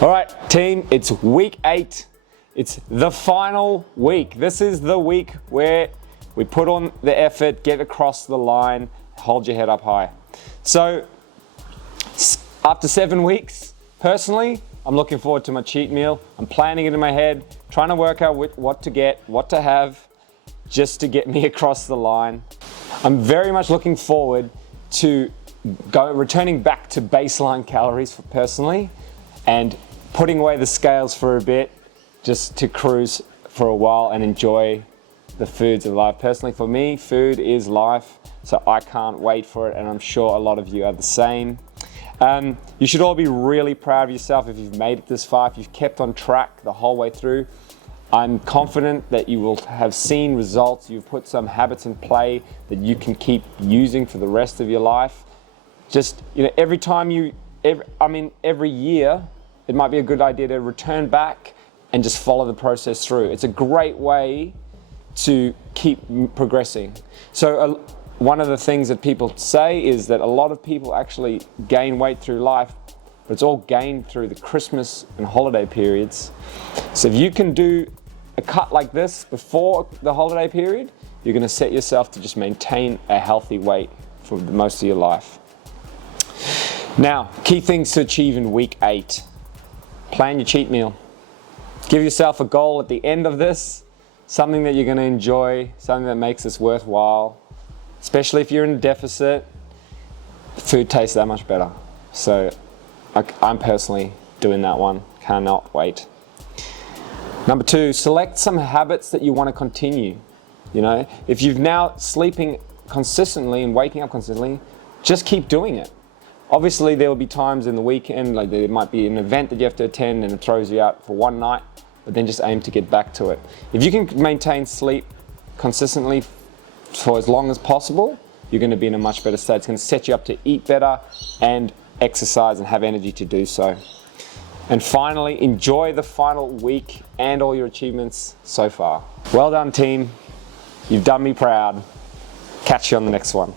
All right, team, it's week 8. It's the final week. This is the week where we put on the effort, get across the line, hold your head up high. So after 7 weeks, personally, I'm looking forward to my cheat meal. I'm planning it in my head, trying to work out what to get, what to have, just to get me across the line. I'm very much looking forward to returning back to baseline calories personally, and putting away the scales for a bit, just to cruise for a while and enjoy the foods of life. Personally, for me, food is life, so I can't wait for it, and I'm sure a lot of you are the same. You should all be really proud of yourself if you've made it this far, if you've kept on track the whole way through. I'm confident that you will have seen results. You've put some habits in play that you can keep using for the rest of your life. Just, every year, it might be a good idea to return back and just follow the process through. It's a great way to keep progressing. So one of the things that people say is that a lot of people actually gain weight through life, but it's all gained through the Christmas and holiday periods. So if you can do a cut like this before the holiday period, you're going to set yourself to just maintain a healthy weight for most of your life. Now, key things to achieve in week 8. Plan your cheat meal. Give yourself a goal at the end of this, something that you're going to enjoy, something that makes this worthwhile. Especially if you're in a deficit, food tastes that much better. So I'm personally doing that one. Cannot wait. Number 2, select some habits that you want to continue. If you've now sleeping consistently and waking up consistently, just keep doing it. Obviously, there will be times in the weekend, like there might be an event that you have to attend and it throws you out for one night, but then just aim to get back to it. If you can maintain sleep consistently for as long as possible, you're going to be in a much better state. It's going to set you up to eat better and exercise and have energy to do so. And finally, enjoy the final week and all your achievements so far. Well done, team. You've done me proud. Catch you on the next one.